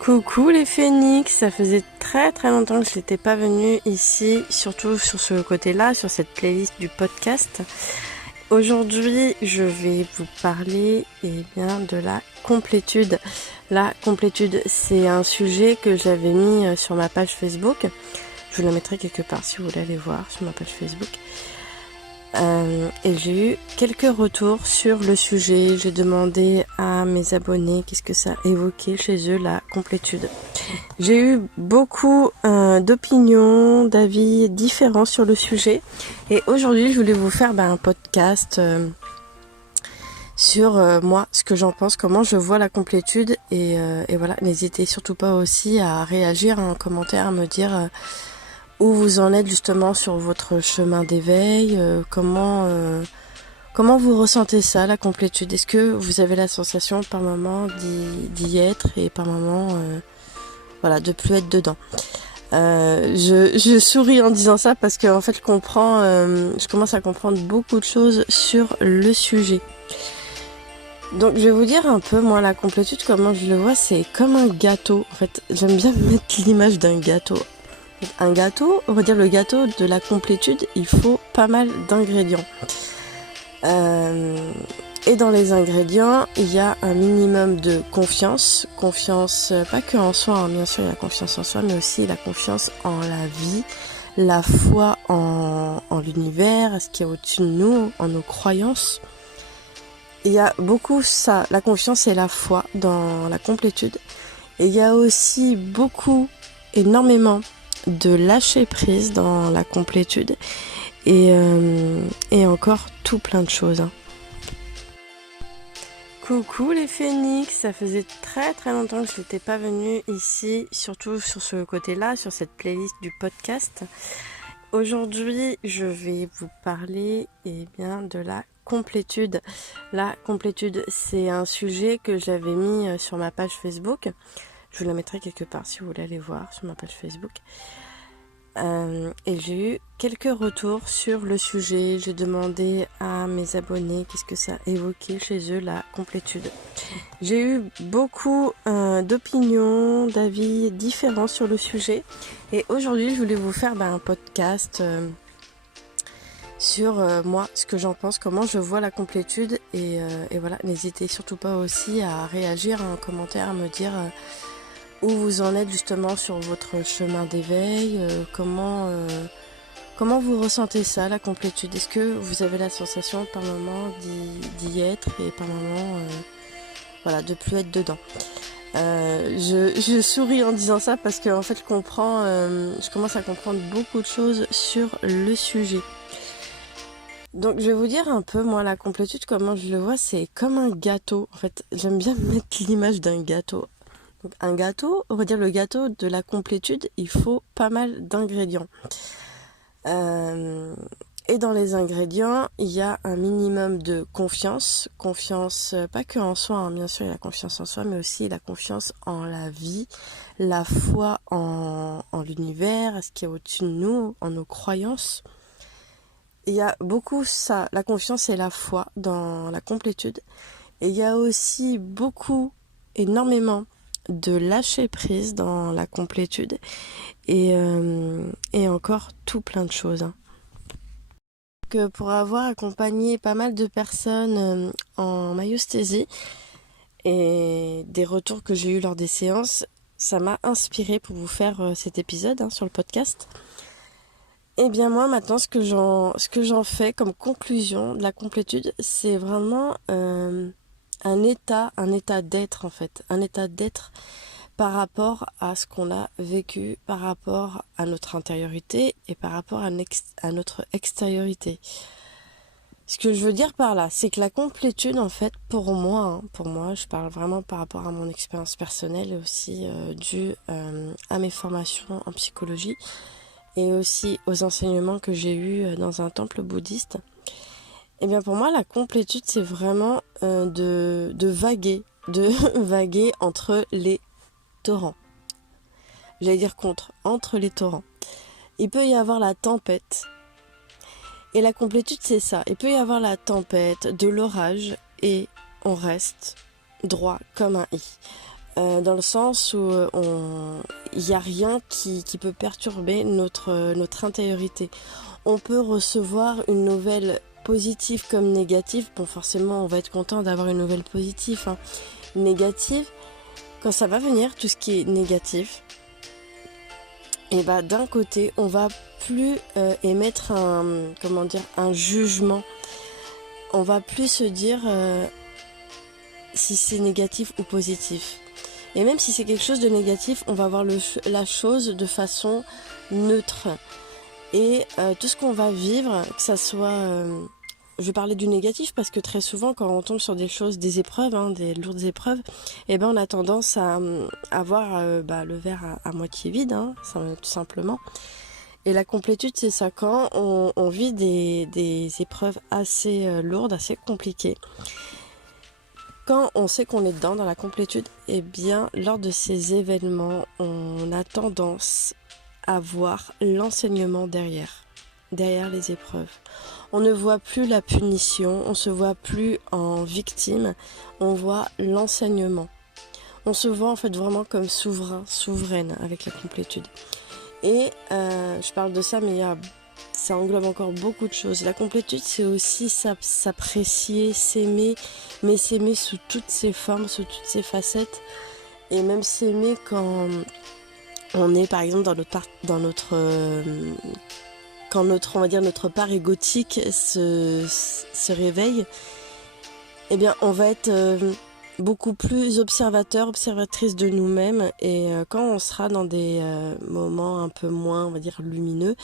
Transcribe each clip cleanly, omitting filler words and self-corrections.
Coucou les phénix, ça faisait très longtemps que je n'étais pas venue ici, surtout sur ce côté-là, sur cette playlist du podcast. Aujourd'hui, je vais vous parler de la complétude. La complétude, c'est un sujet que j'avais mis sur ma page Facebook. Je vous la mettrai quelque part si vous voulez aller voir sur ma page Facebook. Et j'ai eu quelques retours sur le sujet. J'ai demandé à mes abonnés qu'est-ce que ça évoquait chez eux, la complétude. J'ai eu beaucoup d'opinions, d'avis différents sur le sujet. Et aujourd'hui, je voulais vous faire un podcast sur moi, ce que j'en pense, comment je vois la complétude. Et voilà, n'hésitez surtout pas aussi à réagir en commentaire, à me dire où vous en êtes justement sur votre chemin d'éveil, comment vous ressentez ça, la complétude. Est-ce que vous avez la sensation par moment d'y être et par moment de plus être dedans. Je souris en disant ça parce que en fait je commence à comprendre beaucoup de choses sur le sujet. Donc je vais vous dire un peu, moi, la complétude, comment je le vois, c'est comme un gâteau. En fait, j'aime bien mettre l'image d'un gâteau. Un gâteau, on va dire le gâteau de la complétude, il faut pas mal d'ingrédients. Et dans les ingrédients, il y a un minimum de confiance. Confiance, pas que en soi, bien sûr, il y a la confiance en soi, mais aussi la confiance en la vie, la foi en l'univers, ce qui est au-dessus de nous, en nos croyances. Il y a beaucoup ça, la confiance et la foi dans la complétude. Et il y a aussi énormément de lâcher prise dans la complétude. Et encore tout plein de choses. Coucou les phénix, ça faisait très longtemps que je n'étais pas venue ici, surtout sur ce côté-là, sur cette playlist du podcast. Aujourd'hui, je vais vous parler de la complétude. La complétude, c'est un sujet que j'avais mis sur ma page Facebook. Je vous la mettrai quelque part si vous voulez aller voir sur ma page Facebook. Et j'ai eu quelques retours sur le sujet. J'ai demandé à mes abonnés qu'est-ce que ça évoquait chez eux, la complétude. J'ai eu beaucoup d'opinions, d'avis différents sur le sujet. Et aujourd'hui, je voulais vous faire un podcast sur moi, ce que j'en pense, comment je vois la complétude. Et voilà, n'hésitez surtout pas aussi à réagir en commentaire, à me dire où vous en êtes justement sur votre chemin d'éveil, comment vous ressentez ça, la complétude. Est-ce que vous avez la sensation par moment d'y être et par moment de plus être dedans. Je souris en disant ça parce que en fait je commence à comprendre beaucoup de choses sur le sujet. Donc je vais vous dire un peu, moi, la complétude, comment je le vois, c'est comme un gâteau. En fait, j'aime bien mettre l'image d'un gâteau. Donc un gâteau, on va dire le gâteau de la complétude, il faut pas mal d'ingrédients. Et dans les ingrédients, il y a un minimum de confiance. Confiance, pas que en soi, bien sûr, il y a la confiance en soi, mais aussi la confiance en la vie, la foi en l'univers, ce qui est au-dessus de nous, en nos croyances. Il y a beaucoup ça, la confiance et la foi dans la complétude. Et il y a aussi énormément de lâcher prise dans la complétude et encore tout plein de choses. Que pour avoir accompagné pas mal de personnes en myosthésie et des retours que j'ai eu lors des séances, ça m'a inspiré pour vous faire cet épisode sur le podcast. Et bien moi maintenant ce que j'en fais comme conclusion de la complétude, c'est vraiment un état d'être en fait, un état d'être par rapport à ce qu'on a vécu, par rapport à notre intériorité et par rapport à notre extériorité. Ce que je veux dire par là, c'est que la complétude, en fait, pour moi, je parle vraiment par rapport à mon expérience personnelle et aussi due à mes formations en psychologie et aussi aux enseignements que j'ai eus dans un temple bouddhiste. Et bien pour moi, la complétude, c'est vraiment de vaguer, vaguer entre les torrents. J'allais dire entre les torrents. Il peut y avoir la tempête. Et la complétude, c'est ça. Il peut y avoir la tempête, de l'orage, et on reste droit comme un i. dans le sens où il n'y a rien qui peut perturber notre intériorité. On peut recevoir une nouvelle positive comme négative. Bon, forcément, on va être content d'avoir une nouvelle positive, hein. Négative, quand ça va venir, tout ce qui est négatif, et bah d'un côté, on va plus émettre un jugement. On va plus se dire si c'est négatif ou positif. Et même si c'est quelque chose de négatif, on va voir la chose de façon neutre. Et tout ce qu'on va vivre, que ça soit... je vais parler du négatif parce que très souvent, quand on tombe sur des choses, des épreuves, hein, des lourdes épreuves, eh ben, on a tendance à voir le verre à moitié vide, hein, tout simplement. Et la complétude, c'est ça, quand on vit des épreuves assez lourdes, assez compliquées. Quand on sait qu'on est dedans, dans la complétude, eh bien, lors de ces événements, on a tendance à voir l'enseignement derrière les épreuves. On ne voit plus la punition, on se voit plus en victime, on voit l'enseignement. On se voit en fait vraiment comme souveraine avec la complétude. Et je parle de ça, mais ça englobe encore beaucoup de choses. La complétude, c'est aussi s'apprécier, s'aimer, mais s'aimer sous toutes ses formes, sous toutes ses facettes. Et même s'aimer quand on est, par exemple, quand notre part égotique se réveille, eh bien, on va être beaucoup plus observatrice de nous-mêmes. Et quand on sera dans des moments un peu moins, on va dire, lumineux,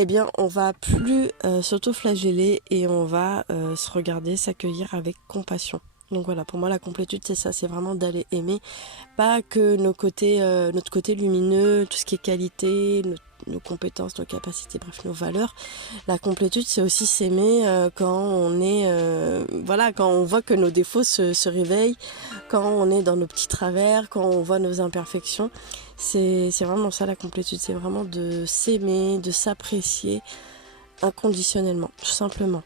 eh bien, on va plus s'auto-flageller et on va se regarder, s'accueillir avec compassion. Donc voilà, pour moi, la complétude, c'est ça, c'est vraiment d'aller aimer, pas que notre côté lumineux, tout ce qui est qualité, nos compétences, nos capacités, bref, nos valeurs. La complétude, c'est aussi s'aimer quand quand on voit que nos défauts se réveillent, quand on est dans nos petits travers, quand on voit nos imperfections. C'est vraiment ça la complétude, c'est vraiment de s'aimer, de s'apprécier inconditionnellement, tout simplement.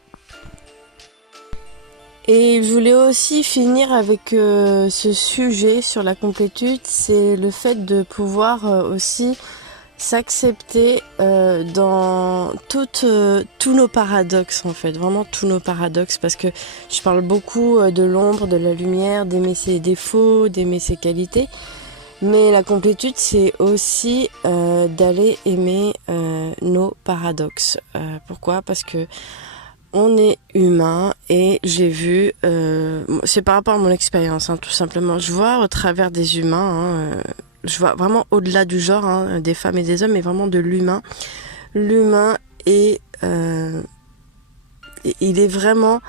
Et je voulais aussi finir avec ce sujet sur la complétude, c'est le fait de pouvoir aussi s'accepter dans tous nos paradoxes en fait, vraiment tous nos paradoxes, parce que je parle beaucoup de l'ombre, de la lumière, d'aimer ses défauts, d'aimer ses qualités, mais la complétude c'est aussi d'aller aimer nos paradoxes. Pourquoi ? Parce que on est humain et j'ai vu, c'est par rapport à mon expérience, hein, tout simplement. Je vois au travers des humains, je vois vraiment au-delà du genre, hein, des femmes et des hommes, mais vraiment de l'humain. L'humain est, il est vraiment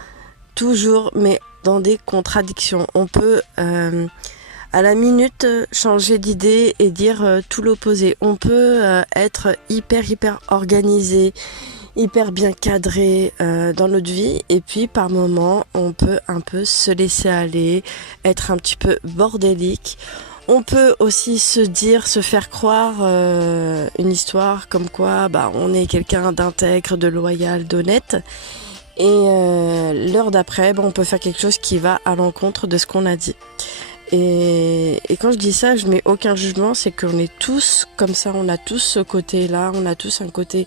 toujours, mais dans des contradictions. On peut à la minute changer d'idée et dire tout l'opposé. On peut être hyper organisé, hyper bien cadré dans notre vie, et puis par moments on peut un peu se laisser aller, être un petit peu bordélique. On peut aussi se faire croire une histoire comme quoi on est quelqu'un d'intègre, de loyal, d'honnête, et l'heure d'après on peut faire quelque chose qui va à l'encontre de ce qu'on a dit. Et quand je dis ça, je mets aucun jugement, c'est qu'on est tous comme ça, on a tous ce côté-là, on a tous un côté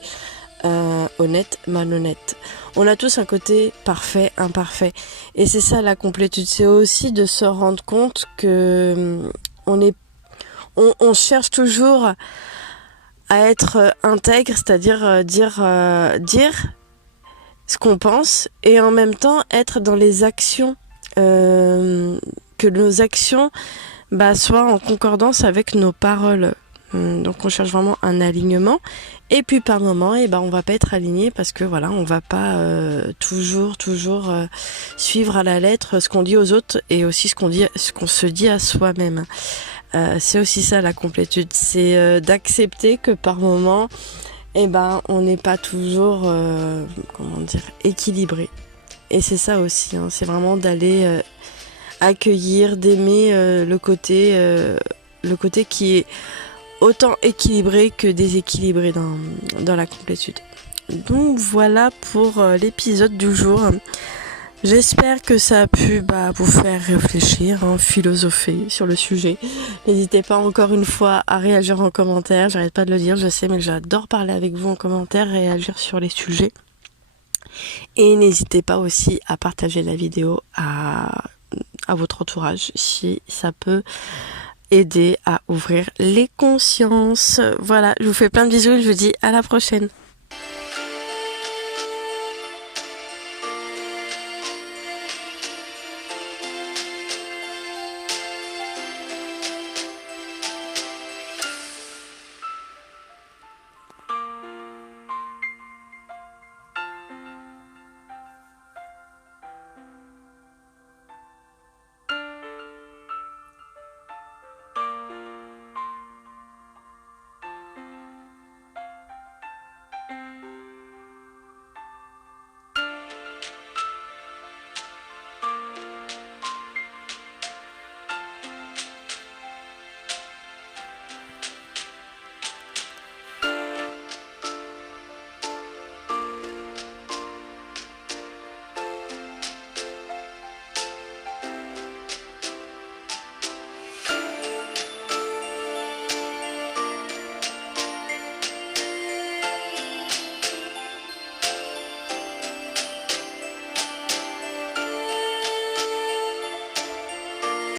honnête, malhonnête. On a tous un côté parfait, imparfait. Et c'est ça la complétude. C'est aussi de se rendre compte que on cherche toujours à être intègre, c'est-à-dire dire ce qu'on pense, et en même temps être dans les actions, que nos actions soient en concordance avec nos paroles. Donc on cherche vraiment un alignement, et puis par moment on va pas être aligné parce que voilà, on va pas toujours suivre à la lettre ce qu'on dit aux autres et aussi ce qu'on se dit à soi-même. C'est aussi ça la complétude, c'est d'accepter que par moment on n'est pas toujours équilibré. Et c'est ça aussi, hein, c'est vraiment d'aller accueillir, d'aimer le côté qui est autant équilibré que déséquilibré dans la complétude. Donc voilà pour l'épisode du jour. J'espère que ça a pu vous faire réfléchir, philosopher sur le sujet. N'hésitez pas encore une fois à réagir en commentaire, j'arrête pas de le dire, je sais, mais j'adore parler avec vous en commentaire, réagir sur les sujets. Et n'hésitez pas aussi à partager la vidéo à votre entourage si ça peut aider à ouvrir les consciences. Voilà, je vous fais plein de bisous et je vous dis à la prochaine.